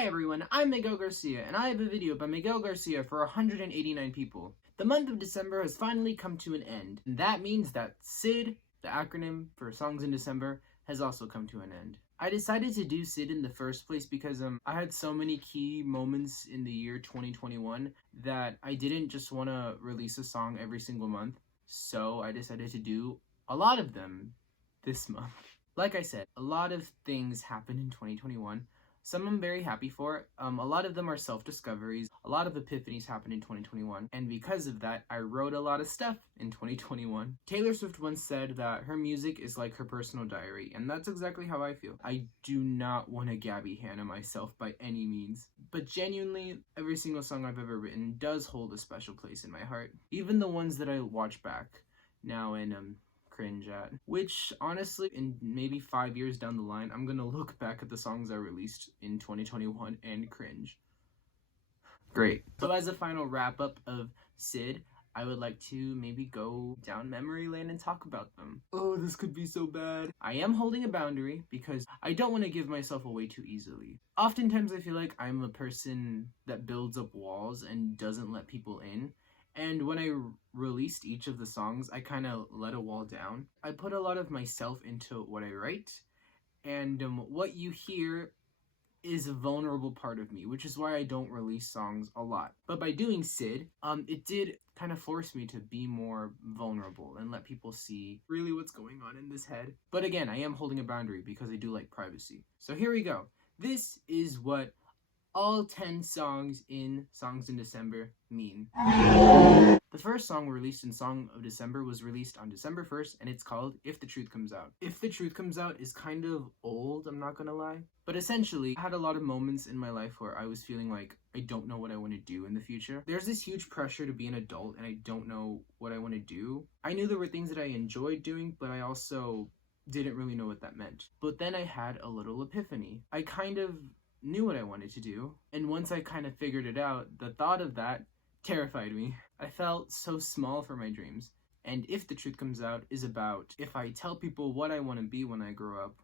Hi everyone, I'm Miguel Garcia, and I have a video by Miguel Garcia for 189 people. The month of December has finally come to an end, and that means that SID, the acronym for Songs in December, has also come to an end. I decided to do SID in the first place because I had so many key moments in the year 2021 that I didn't just want to release a song every single month, so I decided to do a lot of them this month. Like I said, a lot of things happened in 2021. Some I'm very happy for. A lot of them are self-discoveries. A lot of epiphanies happened in 2021. And because of that, I wrote a lot of stuff in 2021. Taylor Swift once said that her music is like her personal diary. And that's exactly how I feel. I do not want to Gabby Hanna myself by any means. But genuinely, every single song I've ever written does hold a special place in my heart. Even the ones that I watch back now and cringe at. Which, honestly, in maybe 5 years down the line, I'm gonna look back at the songs I released in 2021 and cringe. Great. So as a final wrap-up of SID, I would like to maybe go down memory lane and talk about them. Oh, this could be so bad. I am holding a boundary because I don't want to give myself away too easily. Oftentimes I feel like I'm a person that builds up walls and doesn't let people in. And when I released each of the songs, I kind of let a wall down. I put a lot of myself into what I write, and what you hear is a vulnerable part of me, which is why I don't release songs a lot. But by doing SID, it did kind of force me to be more vulnerable and let people see really what's going on in this head. But again, I am holding a boundary because I do like privacy. So here we go. This is what all 10 songs in December mean. The first song released in Song of December was released on December 1st, and it's called If the Truth Comes Out. If the Truth Comes Out is kind of old, I'm not gonna lie. But essentially, I had a lot of moments in my life where I was feeling like I don't know what I want to do in the future. There's this huge pressure to be an adult, and I don't know what I want to do. I knew there were things that I enjoyed doing, but I also didn't really know what that meant. But then I had a little epiphany. I kind of knew what I wanted to do, and once I kind of figured it out, the thought of that terrified me. I felt so small for my dreams. And If the Truth Comes Out is about, if I tell people what I want to be when I grow up,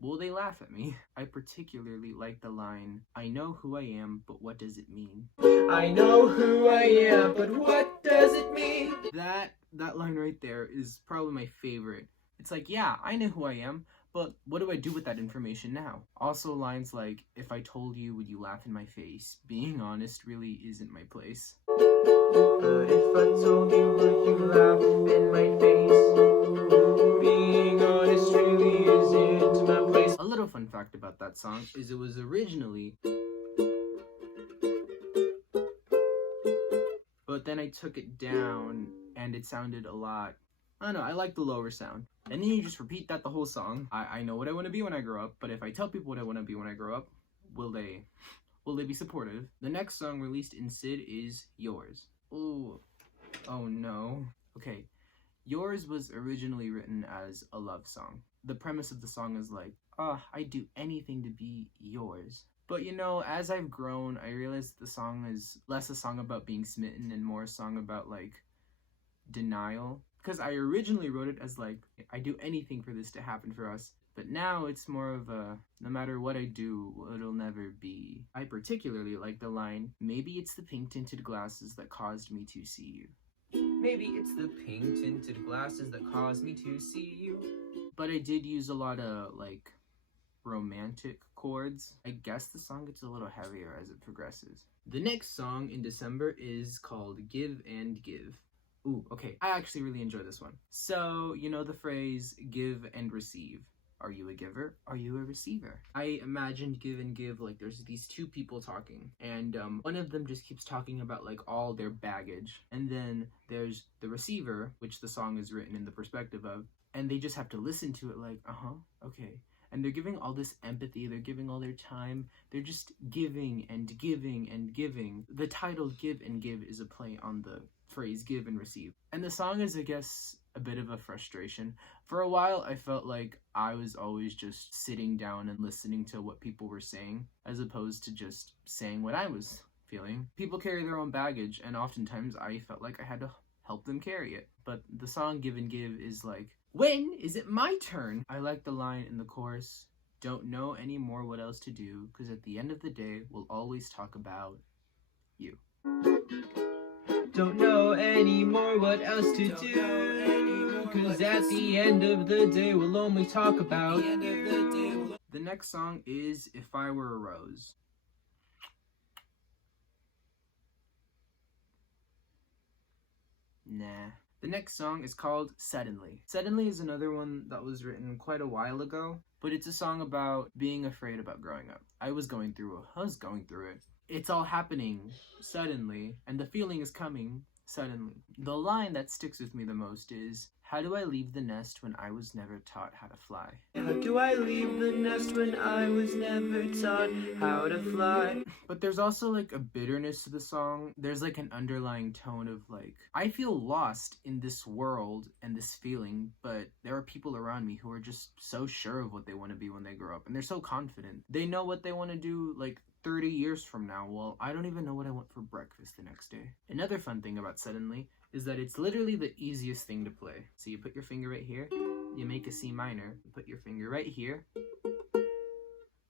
will they laugh at me? I particularly like the line, I know who I am, but what does it mean? I know who I am, but what does it mean? That line right there is probably my favorite. It's like, yeah, I know who I am, but what do I do with that information now? Also lines like, if I told you, would you laugh in my face? Being honest really isn't my place. But if I told you, would you laugh in my face? Being honest really isn't my place. A little fun fact about that song is it was originally, but then I took it down and it sounded a lot, I don't know, I like the lower sound. And then you just repeat that the whole song. I know what I want to be when I grow up, but if I tell people what I want to be when I grow up, will they be supportive? The next song released in SID is Yours. Ooh, oh no. Okay, Yours was originally written as a love song. The premise of the song is like, I'd do anything to be yours. But you know, as I've grown, I realized the song is less a song about being smitten and more a song about like denial. Because I originally wrote it as like, I do anything for this to happen for us. But now it's more of a, no matter what I do, it'll never be. I particularly like the line, maybe it's the pink tinted glasses that caused me to see you. Maybe it's the pink tinted glasses that caused me to see you. But I did use a lot of like romantic chords. I guess the song gets a little heavier as it progresses. The next song in December is called Give and Give. Ooh, okay, I actually really enjoy this one. So, you know the phrase, give and receive. Are you a giver? Are you a receiver? I imagined give and give like there's these two people talking, and one of them just keeps talking about like all their baggage, and then there's the receiver, which the song is written in the perspective of, and they just have to listen to it like, okay. And they're giving all this empathy, they're giving all their time, they're just giving and giving and giving. The title Give and Give is a play on the phrase give and receive. And the song is, I guess, a bit of a frustration. For a while, I felt like I was always just sitting down and listening to what people were saying, as opposed to just saying what I was feeling. People carry their own baggage, and oftentimes I felt like I had to help them carry it. But the song Give and Give is like, when is it my turn? I like the line in the chorus, Don't know anymore what else to do, cause at the end of the day, we'll always talk about you. Don't know anymore what else to do, cause at the end of the day, we'll only talk about The next song is If I Were a Rose. Nah. The next song is called Suddenly. Suddenly is another one that was written quite a while ago, but it's a song about being afraid about growing up. I was going through it. It's all happening suddenly, and the feeling is coming suddenly. The line that sticks with me the most is, how do I leave the nest when I was never taught how to fly? How do I leave the nest when I was never taught how to fly? But there's also like a bitterness to the song. There's like an underlying tone of like, I feel lost in this world and this feeling, but there are people around me who are just so sure of what they want to be when they grow up, and they're so confident. They know what they want to do like 30 years from now. Well, I don't even know what I want for breakfast the next day. Another fun thing about Suddenly is that it's literally the easiest thing to play. So you put your finger right here, you make a C minor, you put your finger right here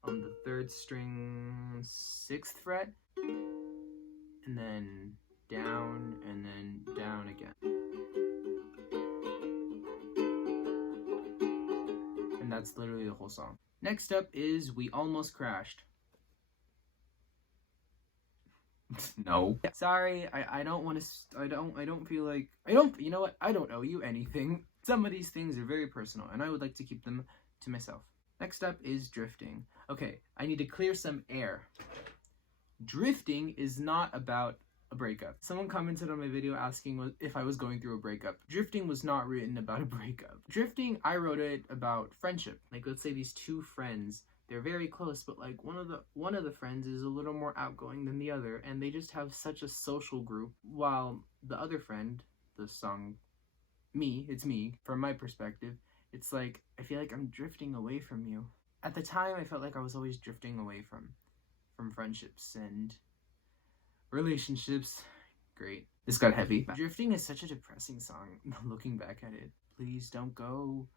on the 3rd string, 6th fret, and then down, and then down again. And that's literally the whole song. Next up is We Almost Crashed. No. Sorry, I don't want to, I don't feel like, you know what, I don't owe you anything. Some of these things are very personal, and I would like to keep them to myself. Next up is Drifting. Okay, I need to clear some air. Drifting is not about a breakup. Someone commented on my video asking if I was going through a breakup. Drifting was not written about a breakup. Drifting, I wrote it about friendship. Like, let's say these two friends, they're very close, but like one of the friends is a little more outgoing than the other, and they just have such a social group, while the other friend, the song it's me, from my perspective, it's like, I feel like I'm drifting away from you. At the time, I felt like I was always drifting away from friendships and relationships. Great. This got heavy. Drifting is such a depressing song, looking back at it. Please don't go,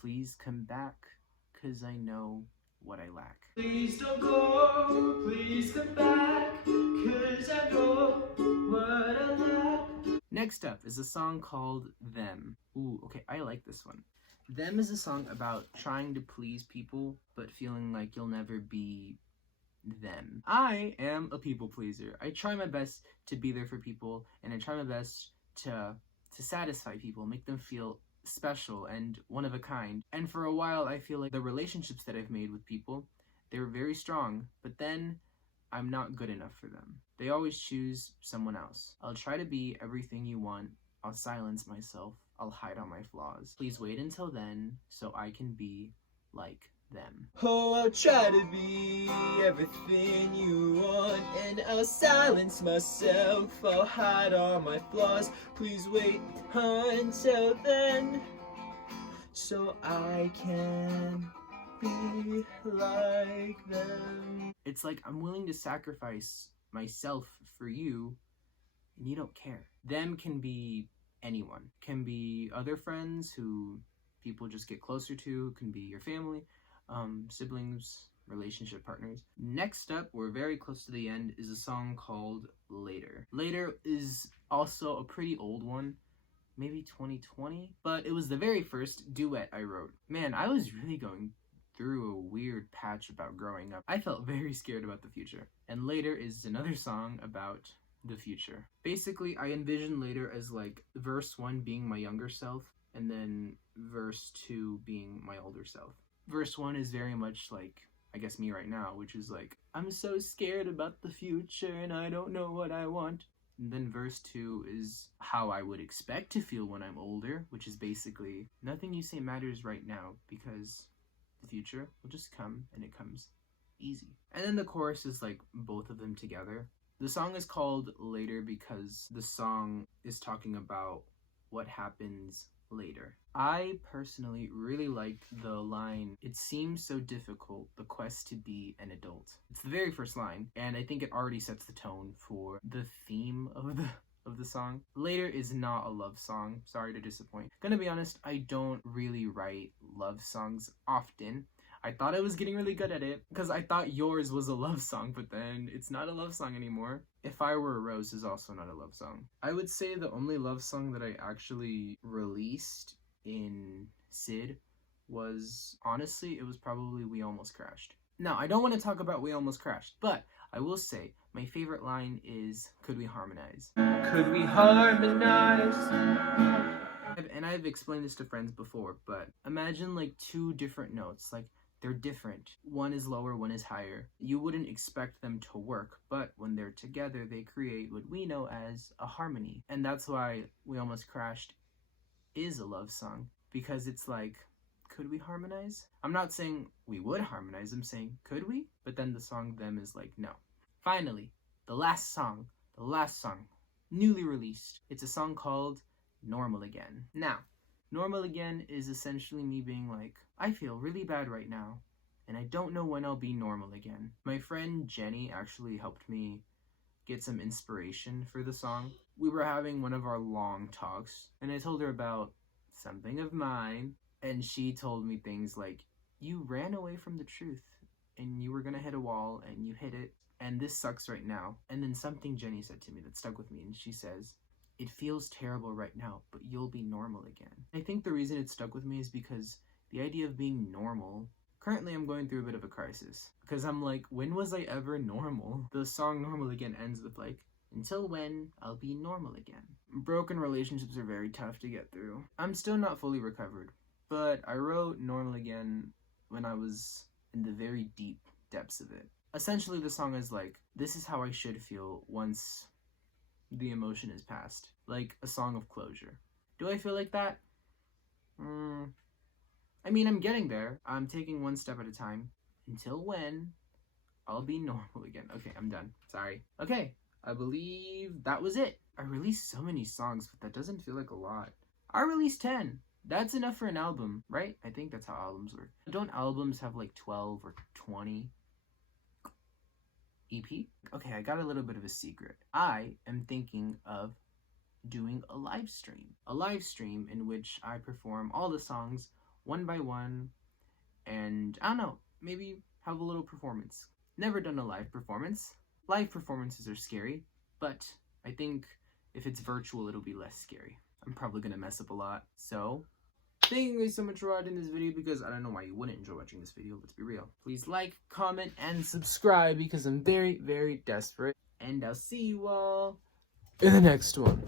please come back, 'cause I know what I lack. Please don't go, please come back, 'cause I know what I lack. Next up is a song called Them. Ooh, okay, I like this one. Them is a song about trying to please people, but feeling like you'll never be them. I am a people pleaser. I try my best to be there for people, and I try my best to satisfy people, make them feel special and one of a kind. And for a while, I feel like the relationships that I've made with people, they're very strong, but then I'm not good enough for them. They always choose someone else. I'll try to be everything you want. I'll silence myself. I'll hide all my flaws. Please wait until then so I can be like them. Oh, I'll try to be everything you want, and I'll silence myself. I'll hide all my flaws. Please wait until then so I can be like them. It's like I'm willing to sacrifice myself for you, and you don't care. Them can be anyone. Can be other friends who people just get closer to, can be your family, siblings, relationship partners. Next up, we're very close to the end, is a song called Later. Later is also a pretty old one, maybe 2020, but it was the very first duet I wrote. Man, I was really going through a weird patch about growing up. I felt very scared about the future. And Later is another song about the future. Basically, I envision Later as like verse 1 being my younger self, and then verse 2 being my older self. Verse 1 is very much like, I guess, me right now, which is like, I'm so scared about the future and I don't know what I want. And then verse 2 is how I would expect to feel when I'm older, which is basically, nothing you say matters right now because the future will just come, and it comes easy. And then the chorus is like both of them together. The song is called Later because the song is talking about what happens later. I personally really like the line, "It seems so difficult, the quest to be an adult." It's the very first line, and I think it already sets the tone for the theme of the song. Later is not a love song, sorry to disappoint. Gonna be honest, I don't really write love songs often. I thought I was getting really good at it because I thought Yours was a love song, but then it's not a love song anymore. If I Were a Rose is also not a love song. I would say the only love song that I actually released in SID was, honestly, it was probably We Almost Crashed. Now, I don't want to talk about We Almost Crashed, but I will say my favorite line is, could we harmonize? Could we harmonize? And I've explained this to friends before, but imagine like two different notes, like they're different. One is lower, one is higher. You wouldn't expect them to work, but when they're together, they create what we know as a harmony. And that's why We Almost Crashed is a love song, because it's like, could we harmonize? I'm not saying we would harmonize, I'm saying, could we? But then the song Them is like, no. Finally, the last song, newly released. It's a song called Normal Again. Now, Normal Again is essentially me being like, I feel really bad right now, and I don't know when I'll be normal again. My friend Jenny actually helped me get some inspiration for the song. We were having one of our long talks, and I told her about something of mine, and she told me things like, you ran away from the truth, and you were gonna hit a wall, and you hit it, and this sucks right now. And then something Jenny said to me that stuck with me, and she says, it feels terrible right now, but you'll be normal again. I think the reason it stuck with me is because the idea of being normal, currently I'm going through a bit of a crisis, because I'm like, when was I ever normal? The song Normal Again ends with like, until when I'll be normal again. Broken relationships are very tough to get through. I'm still not fully recovered, but I wrote Normal Again when I was in the very deep depths of it. Essentially, the song is like, this is how I should feel once the emotion is past. Like a song of closure. Do I feel like that? I mean, I'm getting there. I'm taking one step at a time. Until when I'll be normal again. Okay, I'm done. Sorry. Okay, I believe that was it. I released so many songs, but that doesn't feel like a lot. I released 10. That's enough for an album, right? I think that's how albums work. Don't albums have like 12 or 20 EP? Okay, I got a little bit of a secret. I am thinking of doing a live stream. A live stream in which I perform all the songs one by one, and I don't know, maybe have a little performance. Never done a live performance. Live performances are scary, but I think if it's virtual, it'll be less scary. I'm probably gonna mess up a lot. So, thank you guys so much for watching this video, because I don't know why you wouldn't enjoy watching this video, let's be real. Please like, comment, and subscribe, because I'm very, very desperate. And I'll see you all in the next one.